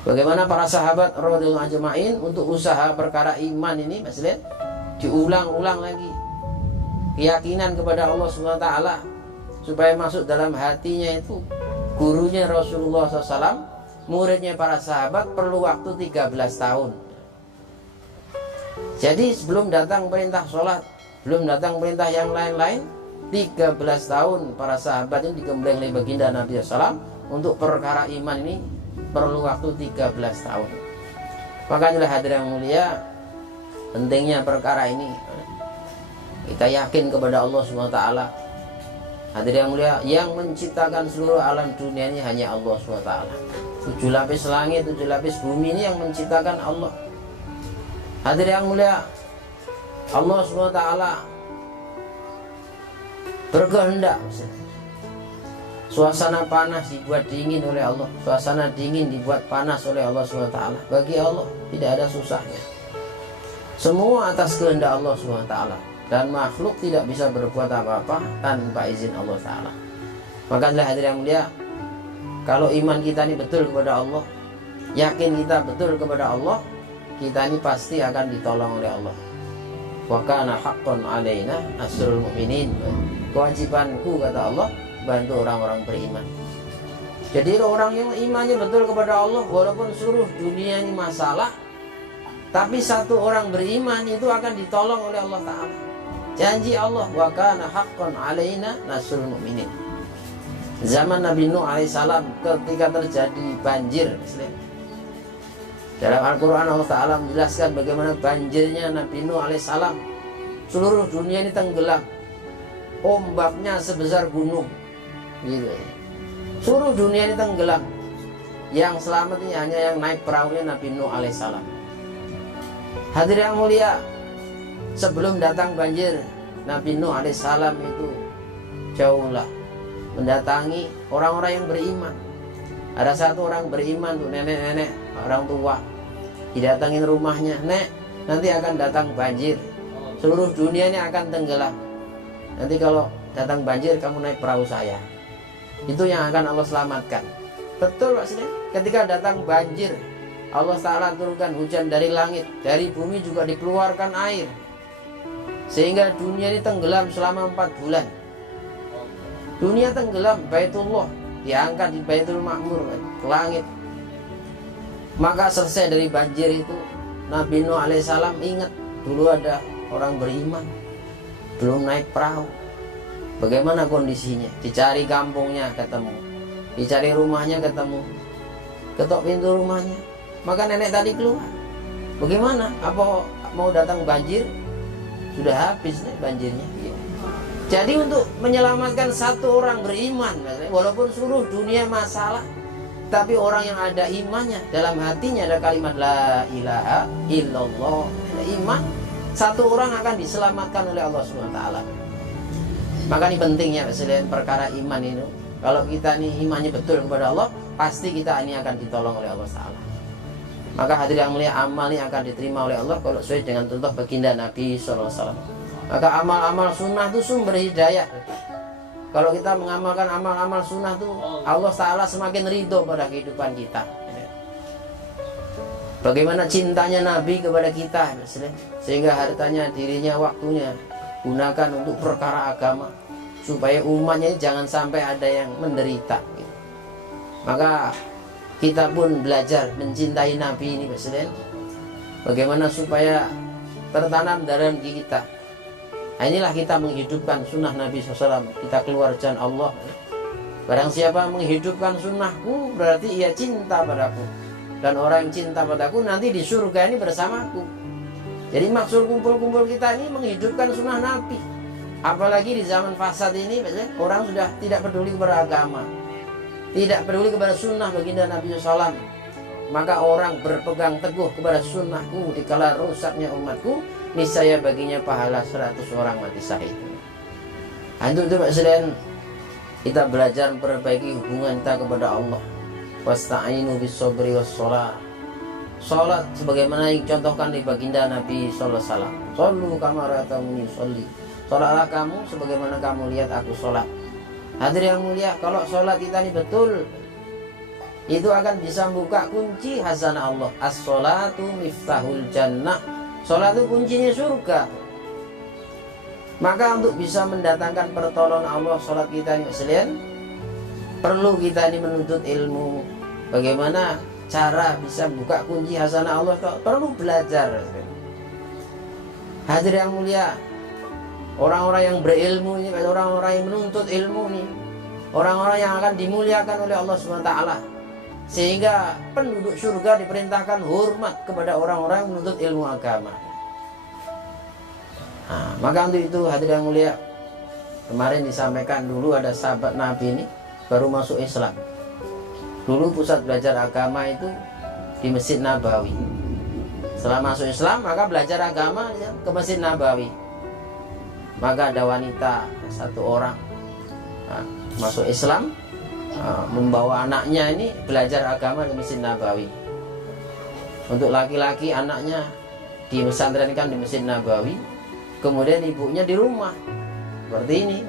Bagaimana para sahabat radhiyallahu ajma'in untuk usaha perkara iman ini, Mas lihat, diulang-ulang lagi. Keyakinan kepada Allah SWT supaya masuk dalam hatinya itu. Gurunya Rasulullah SAW, muridnya para sahabat perlu waktu 13 tahun. Jadi sebelum datang perintah sholat, belum datang perintah yang lain-lain, 13 tahun para sahabat ini digembleng oleh baginda Nabi SAW untuk perkara iman ini perlu waktu 13 tahun. Makanya hadirin yang mulia, pentingnya perkara ini. Kita yakin kepada Allah SWT. Hadirin yang mulia, yang menciptakan seluruh alam dunia ini hanya Allah SWT. 7 lapis langit, 7 lapis bumi ini yang menciptakan Allah. Hadirin yang mulia, Allah SWT berkehendak suasana panas dibuat dingin oleh Allah, suasana dingin dibuat panas oleh Allah SWT. Bagi Allah tidak ada susahnya. Semua atas kehendak Allah SWT. Dan makhluk tidak bisa berbuat apa-apa tanpa izin Allah Ta'ala. Maka hadirin yang mulia, kalau iman kita ini betul kepada Allah, yakin kita betul kepada Allah, kita ini pasti akan ditolong oleh Allah. Wa kana haqqan alaina nasrul mu'minin. Kewajibanku, kata Allah, bantu orang-orang beriman. Jadi orang yang imannya betul kepada Allah, walaupun seluruh dunia ini masalah, tapi satu orang beriman itu akan ditolong oleh Allah Ta'ala. Janji Allah, wa kana haqqan alaina nasrul mu'minin. Zaman Nabi Nuh alaihissalam ketika terjadi banjir, dalam Al-Quran Allah Ta'ala menjelaskan bagaimana banjirnya Nabi Nuh alaihissalam. Seluruh dunia ini tenggelam, ombaknya sebesar gunung gitu. Seluruh dunia ini tenggelam. Yang selamat ini hanya yang naik perahunya Nabi Nuh alaihissalam. Hadirin yang mulia, sebelum datang banjir, Nabi Nuh alaihissalam itu jauhlah mendatangi orang-orang yang beriman. Ada satu orang beriman tuh, nenek-nenek, orang tua, didatangin rumahnya. Nek, nanti akan datang banjir, seluruh dunia ini akan tenggelam. Nanti kalau datang banjir, kamu naik perahu saya. Itu yang akan Allah selamatkan. Betul maksudnya. Ketika datang banjir, Allah Ta'ala turunkan hujan dari langit, dari bumi juga dikeluarkan air, sehingga dunia ini tenggelam selama 4 bulan. Dunia tenggelam, Baitullah diangkat di Baitul Ma'mur ke langit. Maka selesai dari banjir itu, Nabi Nuh alaihissalam ingat dulu ada orang beriman, belum naik perahu. Bagaimana kondisinya? Dicari kampungnya ketemu, dicari rumahnya ketemu, ketok pintu rumahnya. Maka nenek tadi keluar. Bagaimana? Apa mau datang banjir? Sudah habis nih banjirnya. Jadi untuk menyelamatkan satu orang beriman, walaupun seluruh dunia masalah, tapi orang yang ada imannya, dalam hatinya ada kalimat la ilaha illallah, ada iman, satu orang akan diselamatkan oleh Allah SWT. Maka ini pentingnya selain perkara iman ini. Kalau kita ini imannya betul kepada Allah, pasti kita ini akan ditolong oleh Allah SWT. Maka hadirin yang mulia, amal ini akan diterima oleh Allah kalau sesuai dengan contoh baginda Nabi SAW. Maka amal-amal sunnah itu sumber hidayah. Kalau kita mengamalkan amal-amal sunnah itu, Allah Ta'ala semakin ridho pada kehidupan kita. Bagaimana cintanya Nabi kepada kita, sehingga hartanya, dirinya, waktunya gunakan untuk perkara agama, supaya umatnya jangan sampai ada yang menderita. Maka kita pun belajar mencintai Nabi ini, bagaimana supaya tertanam dalam diri kita. Nah, inilah kita menghidupkan sunnah Nabi SAW. Kita keluar jalan Allah. Barang siapa menghidupkan sunnahku, berarti ia cinta padaku. Dan orang yang cinta padaku nanti di surga ini bersamaku. Jadi maksud kumpul-kumpul kita ini menghidupkan sunnah Nabi. Apalagi di zaman fasad ini, orang sudah tidak peduli kepada agama, tidak peduli kepada sunnah baginda Nabi SAW. Maka orang berpegang teguh kepada sunnahku di kala rusaknya umatku, niscaya baginya pahala 100 orang mati syahid. Untuk itu Pak Seden, kita belajar memperbaiki hubungan kita kepada Allah. Wasta'inu bis-sabri was-shalah. Salat sebagaimana yang contohkan di baginda Nabi sallallahu alaihi wasallam. Shallu kama ra'aytumuni sholli. Salatlah kamu sebagaimana kamu lihat aku salat. Hadirin yang mulia, kalau salat kita ini betul, itu akan bisa buka kunci hasanah Allah. As-sholatu miftahul jannah. Sholat itu kuncinya surga. Maka untuk bisa mendatangkan pertolongan Allah, sholat kita ini sekalian, perlu kita ini menuntut ilmu. Bagaimana cara bisa buka kunci hasanah Allah? Perlu belajar. Hadir yang mulia, orang-orang yang berilmu ini, orang-orang yang menuntut ilmu ini, orang-orang yang akan dimuliakan oleh Allah SWT. Sehingga penduduk surga diperintahkan hormat kepada orang-orang yang menuntut ilmu agama. Nah, maka untuk itu hadirin yang mulia, kemarin disampaikan dulu ada sahabat Nabi ini baru masuk Islam. Dulu pusat belajar agama itu di Masjid Nabawi. Setelah masuk Islam maka belajar agama ke Masjid Nabawi. Maka ada wanita satu orang masuk Islam, membawa anaknya ini belajar agama di Masjid Nabawi. Untuk laki-laki anaknya dimesantrenkan di Masjid Nabawi. Kemudian ibunya di rumah, seperti ini,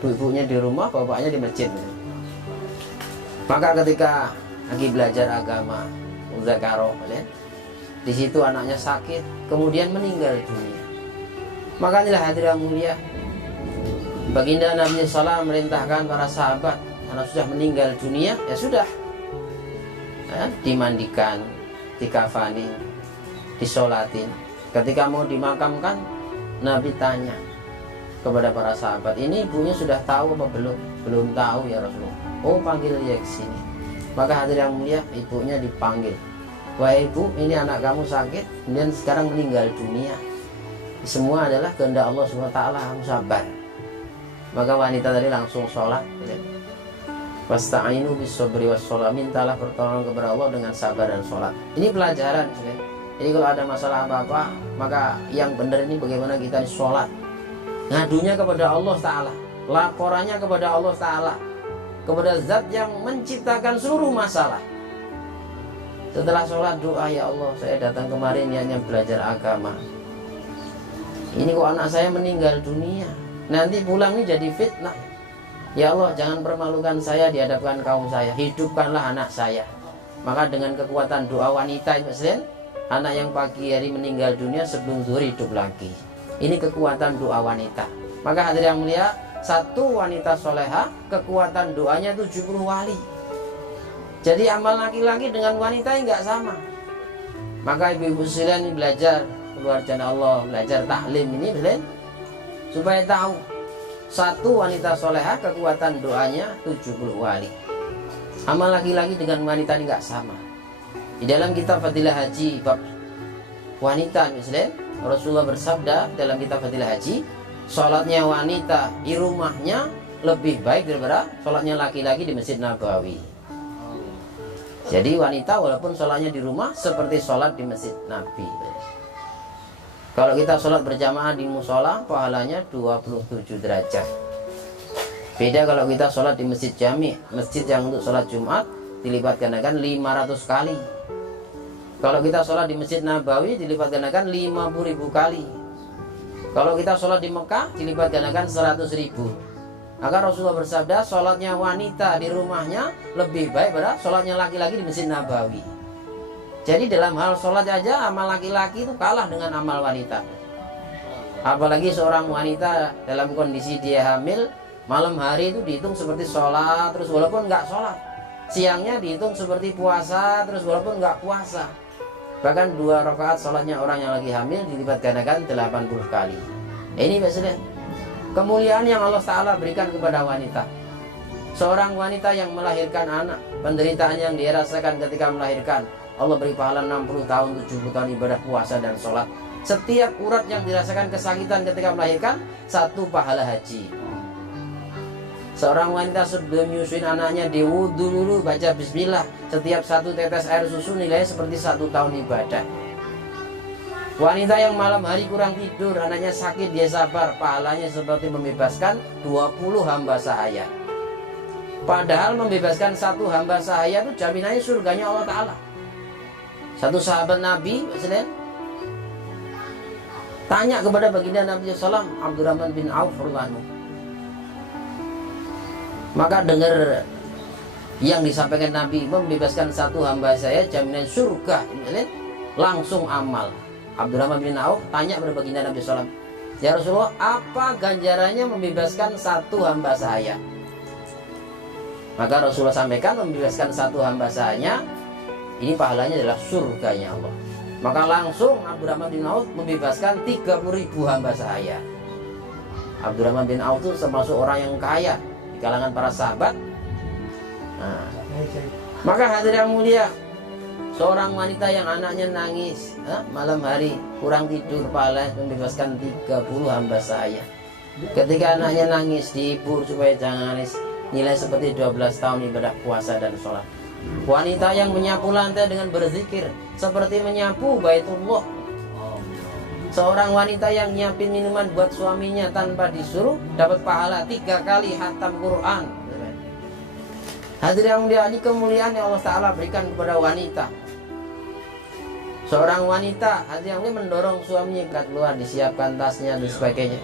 ibunya di rumah, bapaknya di masjid. Maka ketika lagi belajar agama, Muzakarah, di situ anaknya sakit, kemudian meninggal dunia. Maka inilah hadirin mulia, baginda Nabi SAW merintahkan para sahabat, karena sudah meninggal dunia, ya sudah, dimandikan, dikafani, disolatin. Ketika mau dimakamkan, Nabi tanya kepada para sahabat, ini ibunya sudah tahu apa belum? Belum tahu ya Rasulullah. Oh, panggil dia ke sini. Maka hadirin yang mulia, ibunya dipanggil. Wahai ibu, ini anak kamu sakit, kemudian sekarang meninggal dunia. Semua adalah kehendak Allah SWT, kamu sabar. Maka wanita tadi langsung sholat. Wasta'inu bis-sabri was-sholat, mintalah pertolongan kepada Allah dengan sabar dan sholat. Ini pelajaran. Jadi kalau ada masalah apa-apa, maka yang benar ini bagaimana kita sholat. Ngadunya kepada Allah Ta'ala, laporannya kepada Allah Ta'ala, kepada zat yang menciptakan seluruh masalah. Setelah sholat doa, ya Allah, saya datang kemarin hanya belajar agama. Ini kok anak saya meninggal dunia, nanti pulang ini jadi fitnah. Ya Allah, jangan permalukan saya di hadapan kaum saya, hidupkanlah anak saya. Maka dengan kekuatan doa wanita itu, anak yang pagi hari meninggal dunia sebelum zuhur hidup lagi. Ini kekuatan doa wanita. Maka hadirin yang mulia, satu wanita soleha kekuatan doanya 70 wali. Jadi amal laki-laki dengan wanita enggak sama. Maka ibu-ibu sekalian ini belajar keluar jalan Allah, belajar taklim ini supaya tahu satu wanita soleha kekuatan doanya 70 wali. Amal laki-laki dengan wanita ini enggak sama. Di dalam kitab Fadilah Haji bab wanita misalnya, Rasulullah bersabda dalam kitab Fadilah Haji, sholatnya wanita di rumahnya lebih baik daripada sholatnya laki-laki di Masjid Nabawi. Jadi wanita walaupun sholatnya di rumah seperti sholat di Masjid Nabi. Kalau kita sholat berjamaah di musola, pahalanya 27 derajat. Beda kalau kita sholat di masjid jami, masjid yang untuk sholat Jumat, dilipat gandakan 500 kali. Kalau kita sholat di Masjid Nabawi dilipat gandakan 50.000 kali. Kalau kita sholat di Mekah dilipat gandakan 100.000. Maka Rasulullah bersabda, sholatnya wanita di rumahnya lebih baik pada sholatnya laki-laki di Masjid Nabawi. Jadi dalam hal sholat aja amal laki-laki itu kalah dengan amal wanita. Apalagi seorang wanita dalam kondisi dia hamil, malam hari itu dihitung seperti sholat, terus walaupun nggak sholat. Siangnya dihitung seperti puasa, terus walaupun nggak puasa. Bahkan 2 rakaat sholatnya orang yang lagi hamil dilipat gandakan 80 kali. Ini maksudnya kemuliaan yang Allah Ta'ala berikan kepada wanita. Seorang wanita yang melahirkan anak, penderitaan yang dia rasakan ketika melahirkan, Allah beri pahala 60 tahun, 70 tahun ibadah puasa dan sholat. Setiap urat yang dirasakan kesakitan ketika melahirkan, 1 pahala haji. Seorang wanita sebelum menyusuin anaknya diwudu dulu, baca bismillah. Setiap 1 tetes air susu nilainya seperti 1 tahun ibadah. Wanita yang malam hari kurang tidur, anaknya sakit, dia sabar, pahalanya seperti membebaskan 20 hamba sahaya. Padahal membebaskan 1 hamba sahaya itu jaminannya surganya Allah Ta'ala. Satu sahabat Nabi tanya kepada baginda Nabi SAW, Abdurrahman bin Auf radhiyallahu anhu. Maka dengar yang disampaikan Nabi, membebaskan satu hamba saya jaminan surga. Langsung amal. Abdurrahman bin Auf tanya kepada baginda Nabi SAW, ya Rasulullah, apa ganjarannya membebaskan satu hamba saya? Maka Rasulullah sampaikan, membebaskan satu hamba saya ini pahalanya adalah surganya Allah. Maka langsung Abdurrahman bin Auf membebaskan 30.000 hamba sahaya. Abdurrahman bin Auf itu termasuk orang yang kaya di kalangan para sahabat. Nah, maka hadirin yang mulia, seorang wanita yang anaknya nangis malam hari kurang tidur, pahala membebaskan 30 hamba sahaya. Ketika anaknya nangis, dihibur supaya jangan nangis, nilai seperti 12 tahun ibadah puasa dan sholat. Wanita yang menyapu lantai dengan berzikir seperti menyapu Baitullah. Seorang wanita yang nyiapin minuman buat suaminya tanpa disuruh dapat pahala 3 kali khatam Quran. Hadirin yang mulia, kemuliaan yang Allah Ta'ala berikan kepada wanita. Seorang wanita hadirin yang mulia mendorong suaminya berangkat keluar, disiapkan tasnya dan sebagainya.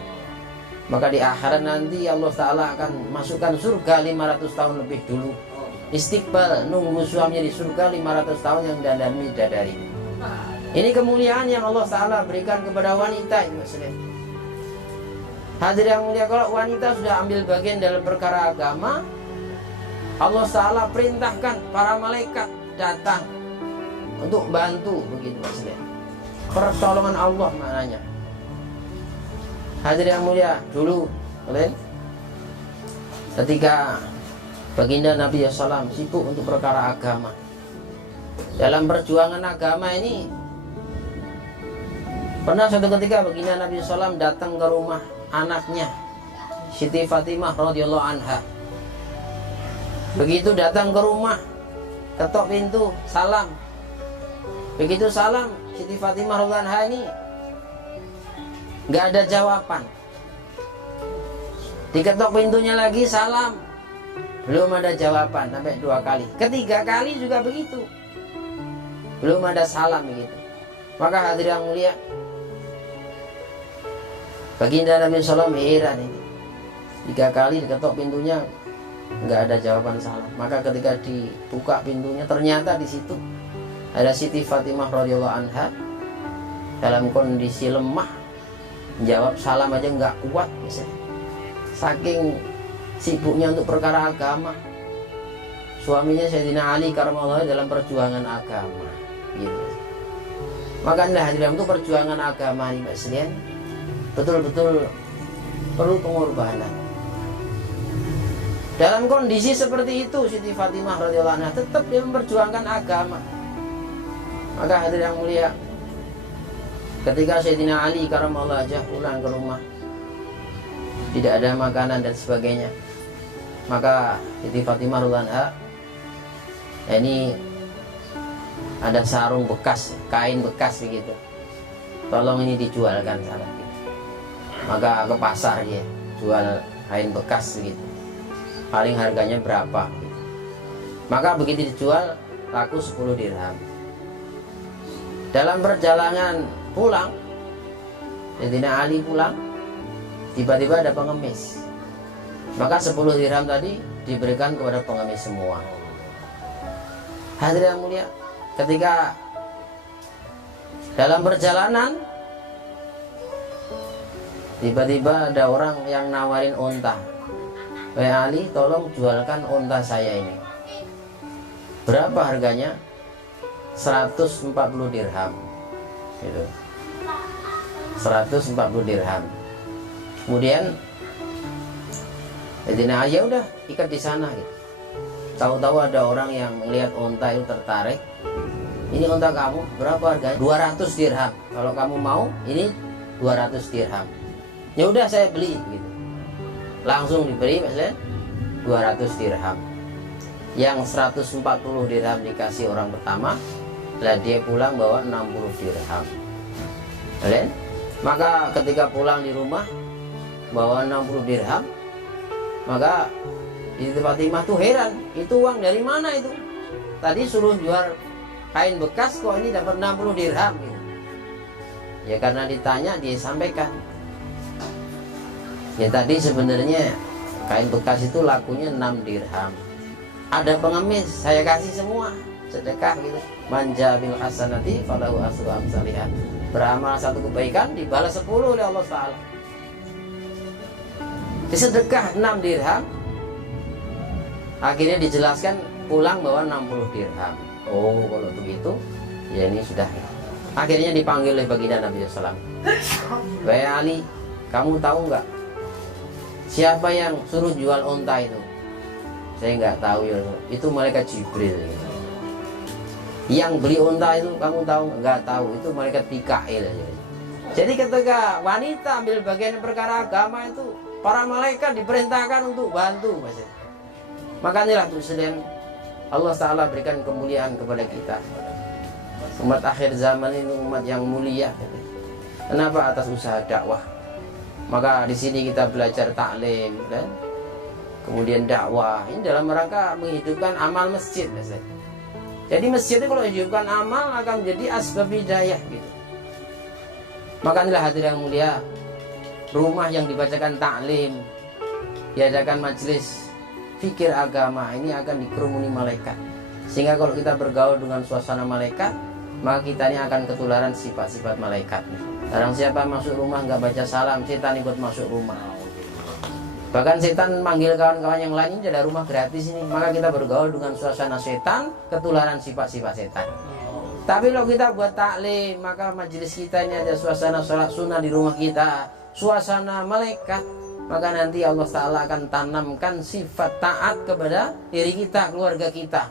Maka di akhirat nanti Allah Ta'ala akan masukkan surga 500 tahun lebih dulu. Istiqbal, nunggu suaminya di surga 500 tahun yang dandani bidadari. Ini kemuliaan yang Allah Ta'ala berikan kepada wanita. Hadirin yang mulia, kalau wanita sudah ambil bagian dalam perkara agama, Allah Ta'ala perintahkan para malaikat datang untuk bantu, begitu maksudnya. Pertolongan Allah maknanya. Hadirin yang mulia, dulu ketika baginda Nabi SAW sibuk untuk perkara agama, dalam perjuangan agama ini, pernah suatu ketika baginda Nabi SAW datang ke rumah anaknya Siti Fatimah radhiyallahu anha. Begitu datang ke rumah, ketok pintu, salam. Begitu salam, Siti Fatimah radhiyallahu anha ini nggak ada jawaban. Diketok pintunya lagi, salam, belum ada jawaban sampai 2 kali. Ketiga kali juga begitu, belum ada salam begitu. Maka hadirin yang mulia, baginda Nabi SAW heran ini. 3 kali diketok pintunya nggak ada jawaban salam. Maka ketika dibuka pintunya, ternyata di situ ada Siti Fatimah radhiyallahu anha dalam kondisi lemah, jawab salam aja nggak kuat misalnya. Saking sibuknya untuk perkara agama. Suaminya Sayyidina Ali karramallahu dalam perjuangan agama gitu. Maka hadirin itu perjuangan agama ini Mbak sekalian betul-betul perlu pengorbanan. Dalam kondisi seperti itu Siti Fatimah radhiyallahu anha tetap dia memperjuangkan agama. Maka hadirin yang mulia, ketika Sayyidina Ali karramallahu wajhah pulang ke rumah, tidak ada makanan dan sebagainya, maka Siti Fatimah radhiyallahu anha ini ada sarung bekas, kain bekas begitu, tolong ini dijualkan sana. Maka ke pasar dia jual kain bekas begitu, paling harganya berapa gitu. Maka begitu dijual laku 10 dirham. Dalam perjalanan pulang, Sayyidina Ali pulang, tiba-tiba ada pengemis. Maka 10 dirham tadi diberikan kepada pengemis semua. Hadirin yang mulia, ketika dalam perjalanan tiba-tiba ada orang yang nawarin unta. Wahai Ali, tolong jualkan unta saya ini. Berapa harganya? 140 dirham gitu. 140 dirham. Kemudian Sayyidina Ali, ya udah ikat di sana gitu. Tahu-tahu ada orang yang melihat unta itu tertarik. Ini unta kamu, berapa harganya? 200 dirham. Kalau kamu mau, ini 200 dirham. Ya udah saya beli gitu. Langsung diberi maksudnya 200 dirham. Yang 140 dirham dikasih orang pertama, lah dia pulang bawa 60 dirham. Kalian? Maka ketika pulang di rumah bawa 60 dirham, maka Siti Fatimah tuh heran, itu uang dari mana itu? Tadi suruh jual kain bekas, kok ini dapat 60 dirham gitu. Ya karena ditanya, dia sampaikan. Ya tadi sebenarnya kain bekas itu lakunya 6 dirham. Ada pengemis, saya kasih semua sedekah gitu. Manja bil hasanati falahu asru amsalihah. Beramal satu kebaikan dibalas 10 oleh Allah Ta'ala. Disedekah 6 dirham, akhirnya dijelaskan pulang bawa 60 dirham. Oh, kalau begitu ya ini sudah. Akhirnya dipanggil oleh baginda Nabi SAW. Wahai Ali, kamu tahu nggak siapa yang suruh jual unta itu? Saya nggak tahu ya. Itu malaikat Jibril. Yang beli unta itu kamu tahu? Nggak tahu. Itu malaikat Mikail. Jadi ketika wanita ambil bagian perkara agama itu, para malaikat diperintahkan untuk bantu. Makanya Presiden Allah Ta'ala berikan kemuliaan kepada kita. Umat akhir zaman ini umat yang mulia. Kenapa? Atas usaha dakwah. Maka di sini kita belajar taklim dan kemudian dakwah. Ini dalam rangka menghidupkan amal masjid. Jadi masjid itu kalau menghidupkan amal akan menjadi asbab hidayah gitu. Maka inilah hadirin yang mulia, rumah yang dibacakan taklim, diadakan majelis fikir agama, ini akan dikerumuni malaikat. Sehingga kalau kita bergaul dengan suasana malaikat, maka kita ini akan ketularan sifat-sifat malaikat. Barang siapa masuk rumah nggak baca salam, setan ikut masuk rumah. Bahkan setan manggil kawan-kawan yang lain, ini ada rumah gratis ini. Maka kita bergaul dengan suasana setan, ketularan sifat-sifat setan. Tapi kalau kita buat taklim, maka majelis kita ini ada suasana sholat sunnah di rumah kita, suasana malaikat. Maka nanti Allah Ta'ala akan tanamkan sifat taat kepada diri kita, keluarga kita.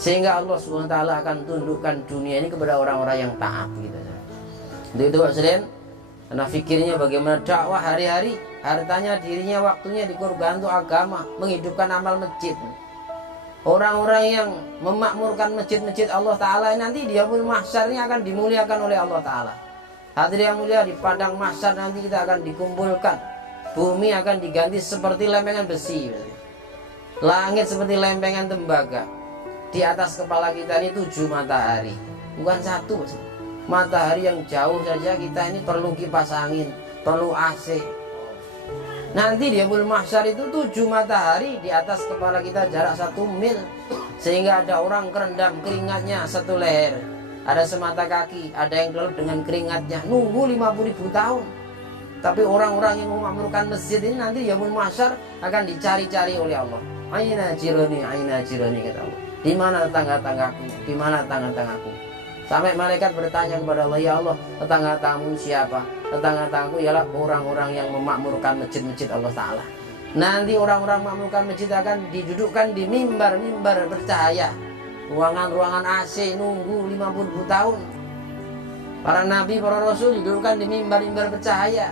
Sehingga Allah SWT akan tundukkan dunia ini kepada orang-orang yang taat gitu. Untuk itu Pak Seden, karena fikirnya bagaimana dakwah hari-hari, hartanya, dirinya, waktunya dikorban untuk agama, menghidupkan amal masjid. Orang-orang yang memakmurkan masjid-masjid Allah Ta'ala nanti di yaumul mahsyar ini akan dimuliakan oleh Allah Ta'ala. Hadirin yang mulia, di padang mahsyar nanti kita akan dikumpulkan. Bumi akan diganti seperti lempengan besi. Langit seperti lempengan tembaga. Di atas kepala kita ini 7 matahari. Bukan satu. Matahari yang jauh saja kita ini perlu kipas angin, perlu AC. Nanti di yaumul mahsyar itu 7 matahari di atas kepala kita jarak 1 mil. Sehingga ada orang kerendam keringatnya 1 leher. Ada semata kaki, ada yang kelelep dengan keringatnya. Nunggu 50.000 tahun. Tapi orang-orang yang memakmurkan masjid ini nanti yaumul mahsyar akan dicari-cari oleh Allah. Aina jironi kata Allah. Di mana tetangga-tanggaku? Di mana tetangga-tanggaku? Sampai malaikat bertanya kepada Allah, ya Allah, tetangga-tanggamu siapa? Tetangga-tanggaku ialah orang-orang yang memakmurkan masjid-masjid Allah Ta'ala. Nanti orang-orang memakmurkan masjid akan didudukkan di mimbar-mimbar bercahaya. Ruangan-ruangan AC nunggu 50.000 tahun. Para nabi, para rasul didudukkan di mimbar-mimbar bercahaya.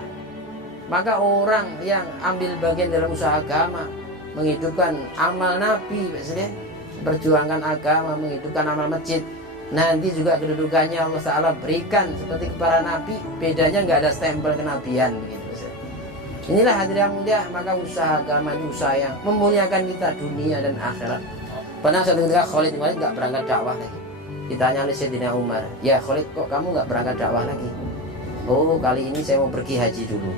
Maka orang yang ambil bagian dalam usaha agama, menghidupkan amal nabi, perjuangan agama, menghidupkan amal masjid, nanti juga kedudukannya Allah Ta'ala berikan seperti para nabi. Bedanya nggak ada stempel kenabian begitu. Inilah hadirin yang mulia, maka usaha agama itu usaha yang memuliakan kita dunia dan akhirat. Pernah suatu ketika Khalid bin Walid nggak berangkat dakwah lagi. Ditanya oleh Sayyidina Umar, ya Khalid, kok kamu nggak berangkat dakwah lagi? Oh, kali ini saya mau pergi haji dulu.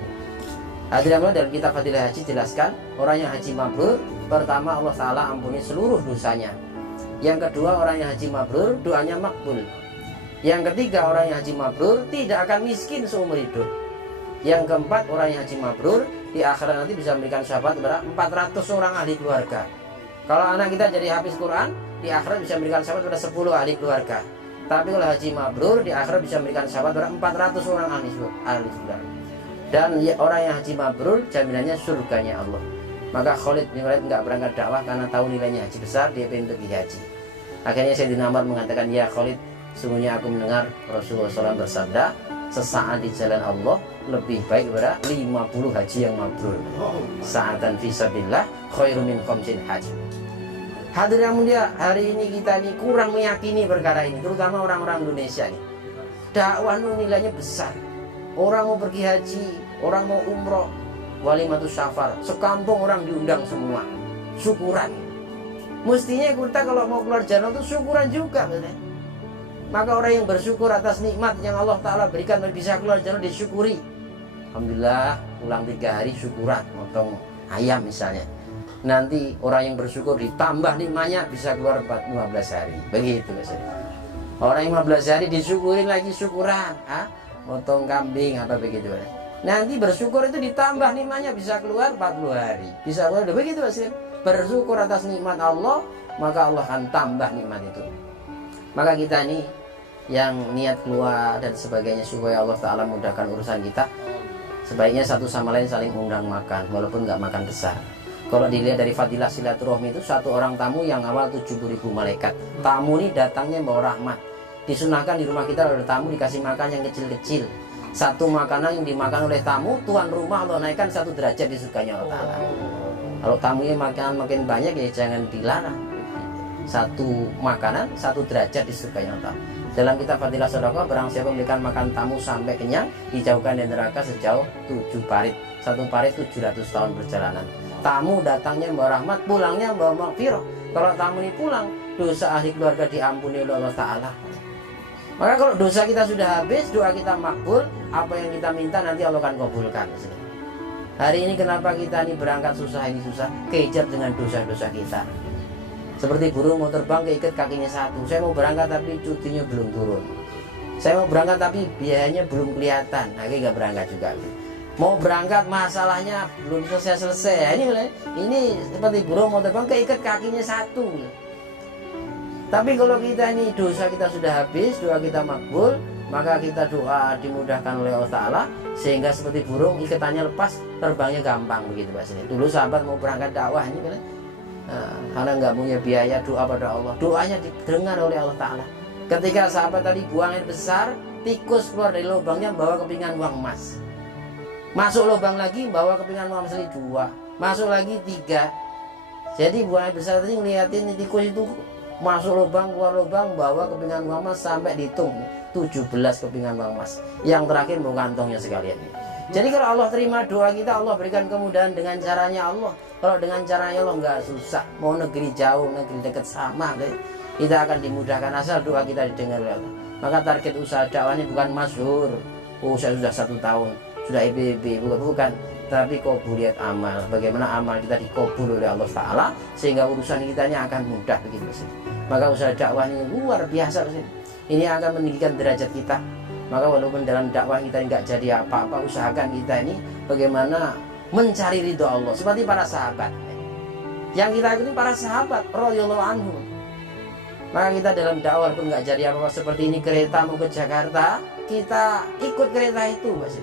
Hadirin dalam kitab Fadilah Haji jelaskan, orang yang haji mabrur, pertama Allah Ta'ala ampuni seluruh dosanya. Yang kedua, orang yang haji mabrur, doanya makbul. Yang ketiga, orang yang haji mabrur tidak akan miskin seumur hidup. Yang keempat, orang yang haji mabrur di akhirat nanti bisa memberikan syafaat kepada 400 orang ahli keluarga. Kalau anak kita jadi hafiz Quran, di akhirat bisa memberikan syafaat kepada 10 ahli keluarga. Tapi kalau haji mabrur, di akhirat bisa memberikan syafaat kepada 400 orang ahli keluarga. Dan orang yang haji mabrur, jaminannya surganya Allah. Maka Khalid bin Walid nggak berangkat dakwah karena tahu nilainya haji besar, dia pengen pergi haji. Akhirnya Sayyidina Umar mengatakan, ya Khalid, sungguhnya aku mendengar Rasulullah SAW bersabda, sesaat di jalan Allah lebih baik daripada 50 haji yang mabrur. Sa'atan fisabilillah khairu min khamsin haji. Hadirin yang mulia, hari ini kita ini kurang meyakini perkara ini, terutama orang-orang Indonesia ini. Dakwah itu nilainya besar. Orang mau pergi haji, orang mau umroh, walimatus safar, sekampung orang diundang semua, syukuran. Mestinya kita kalau mau keluar jalan itu syukuran juga, betul? Maka orang yang bersyukur atas nikmat yang Allah Ta'ala berikan bisa keluar jalan disyukuri. Alhamdulillah, pulang 3 hari syukuran, motong ayam misalnya. nanti orang yang bersyukur ditambah nikmatnya bisa keluar 15 hari. Begitu Mas. Orang yang 15 hari disyukurin lagi syukuran, motong kambing apa begitu Mas. Nanti bersyukur itu ditambah nikmatnya bisa keluar 40 hari. Bisa keluar begitu Mas. Bersyukur atas nikmat Allah, maka Allah akan tambah nikmat itu. Maka kita ini yang niat keluar dan sebagainya supaya Allah Ta'ala mudahkan urusan kita, sebaiknya satu sama lain saling undang makan, walaupun nggak makan besar. Kalau dilihat dari fadilah silaturahmi itu, satu orang tamu yang awal 70.000 malaikat. Tamu ini datangnya bawa rahmat. Disunahkan di rumah kita ada tamu dikasih makan yang kecil-kecil. Satu makanan yang dimakan oleh tamu, tuan rumah Allah naikkan 1 derajat di surganya Allah Ta'ala. Kalau tamunya makan makin banyak ya jangan dilarang. Satu makanan 1 derajat di surganya Allah Ta'ala. Dalam kitab Fadilah Sedekah, barang siapa memberikan makan tamu sampai kenyang, dijauhkan dari neraka sejauh 7 parit. 1 parit 700 tahun perjalanan. Tamu datangnya membawa rahmat, pulangnya membawa maghfirah. Kalau tamu ini pulang, dosa ahli keluarga diampuni oleh Allah Ta'ala. Maka kalau dosa kita sudah habis, doa kita makbul, apa yang kita minta nanti Allah akan kabulkan. Hari ini kenapa kita ini berangkat susah, ini susah, kehijab dengan dosa-dosa kita. Seperti burung mau terbang keikat kakinya satu. Saya mau berangkat tapi cutinya belum turun. Saya mau berangkat tapi biayanya belum kelihatan. Nah, ini nggak berangkat juga. Mau berangkat masalahnya belum selesai. Ini seperti burung mau terbang keikat kakinya satu. Tapi kalau kita ini dosa kita sudah habis, doa kita makbul, maka kita doa dimudahkan oleh Allah Ta'ala, sehingga seperti burung ikatannya lepas, terbangnya gampang begitu Pak. Dulu sahabat mau berangkat dakwah ini karena nggak punya biaya, doa pada Allah, doanya didengar oleh Allah Ta'ala. Ketika sahabat tadi buang air besar, tikus keluar dari lubangnya bawa kepingan uang emas. Masuk lubang lagi bawa kepingan uang emas 2, masuk lagi 3. Jadi buang air besar tadi ngeliatin tikus itu masuk lubang keluar lubang bawa kepingan uang emas sampai dihitung 17 kepingan uang emas. Yang terakhir mau kantongnya sekalian. Jadi kalau Allah terima doa kita, Allah berikan kemudahan dengan caranya Allah. Kalau dengan caranya Allah nggak susah. Mau negeri jauh, negeri dekat sama, kita akan dimudahkan asal doa kita didengar oleh Allah. Maka target usaha dakwahnya bukan masyhur. Oh saya sudah 1 tahun, sudah IPB, bukan. Tapi qabuliat amal. Bagaimana amal kita dikabul oleh Allah Ta'ala, sehingga urusan kitanya akan mudah begitu. Maka usaha dakwah ini luar biasa. Ini akan meninggikan derajat kita. Maka walaupun dalam dakwah kita nggak jadi apa-apa, usahakan kita ini bagaimana mencari ridho Allah seperti para sahabat. Yang kita ikuti para sahabat radhiyallahu anhu. Maka kita dalam dakwah pun nggak jadi apa-apa. Seperti ini kereta mau ke Jakarta, kita ikut kereta itu, Mas.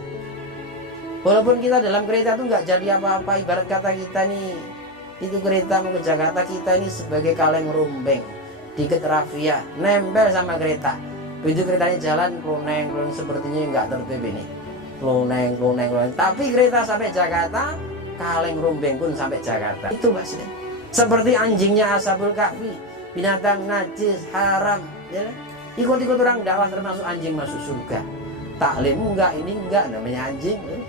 Walaupun kita dalam kereta itu nggak jadi apa-apa, ibarat kata kita nih itu kereta mau ke Jakarta, kita ini sebagai kaleng rumbeng diikat rafia, nempel sama kereta. Begitu keretanya jalan, kloneng sepertinya nggak tertib ini, kloneng. Tapi kereta sampai Jakarta, kaleng rumbeng pun sampai Jakarta. Itu Mas. Seperti anjingnya Ashabul Kahfi, binatang najis, haram, ya. Ikut-ikut orang dakwah termasuk anjing masuk surga. Taklim enggak, ini enggak, namanya anjing. Ya.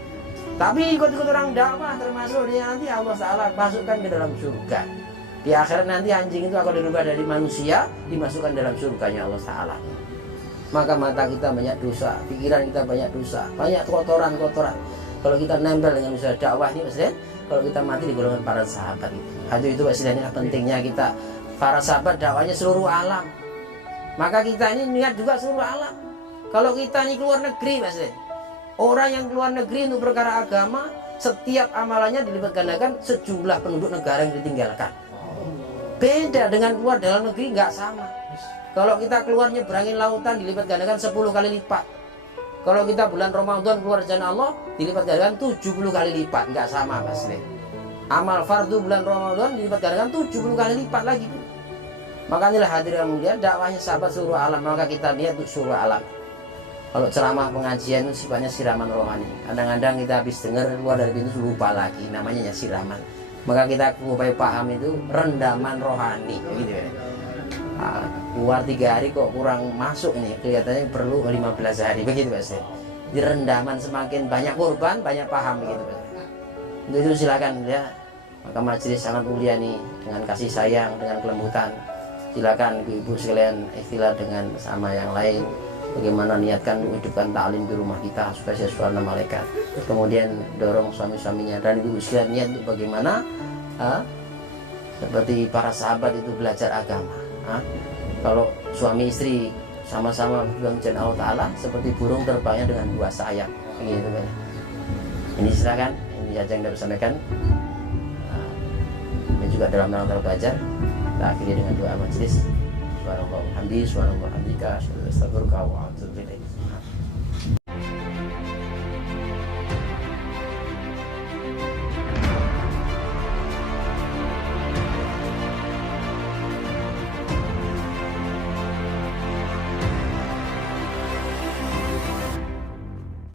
Tapi ikut-ikut orang dakwah termasuk dia nanti Allah Ta'ala masukkan ke dalam surga. Di akhirat nanti anjing itu akan dirubah dari manusia, dimasukkan dalam surganya Allah Ta'ala. Maka mata kita banyak dosa, pikiran kita banyak dosa, banyak kotoran-kotoran. Kalau kita nempel dengan usaha dakwah ini, Mas, kalau kita mati di golongan para sahabat itu istilahnya pentingnya kita. Para sahabat dakwahnya seluruh alam. Maka kita ini niat juga seluruh alam. Kalau kita ini keluar negeri, Mas, orang yang keluar negeri untuk perkara agama, setiap amalannya dilipat gandakan sejumlah penduduk negara yang ditinggalkan. Beda dengan keluar dalam negeri, nggak sama. Kalau kita keluar nyebrangin lautan dilipat gandakan 10 kali lipat. Kalau kita bulan Ramadan keluar jalan Allah dilipat gandakan 70 kali lipat, nggak sama Mas. Amal fardu bulan Ramadan dilipat gandakan 70 kali lipat lagi. Makanya hadirin yang mulia, dakwahnya sahabat seluruh alam, maka kita lihat untuk seluruh alam. Kalau ceramah pengajian itu sifatnya siraman rohani. Kadang-kadang kita habis dengar keluar dari pintu lupa lagi, namanya siraman. Maka kita supaya paham itu rendaman rohani, gitu ya. Keluar 3 hari kok kurang masuk nih, kelihatannya perlu 15 hari, begitu Mas. Di rendaman semakin banyak korban, banyak paham, begitu Mas. Untuk itu silakan ya. Maka majelis sangat mulia nih, dengan kasih sayang, dengan kelembutan. Silakan ibu-ibu sekalian ikhtiar dengan sama yang lain. Bagaimana niatkan untuk hidupkan taklim di rumah kita supaya sesuai nama malaikat. Kemudian dorong suami-suaminya dan ibu sekalian niat untuk bagaimana seperti para sahabat itu belajar agama. Kalau suami istri sama-sama berbicara Allah Ta'ala, seperti burung terbangnya dengan dua sayap, gitu kan. Ini silakan, ini saja yang dapat sampaikan. Ini juga dalam rangka belajar. Kita akhiri dengan doa majelis. Subhanallah, hamdi, subhanallah, hamdika, astagfirullah.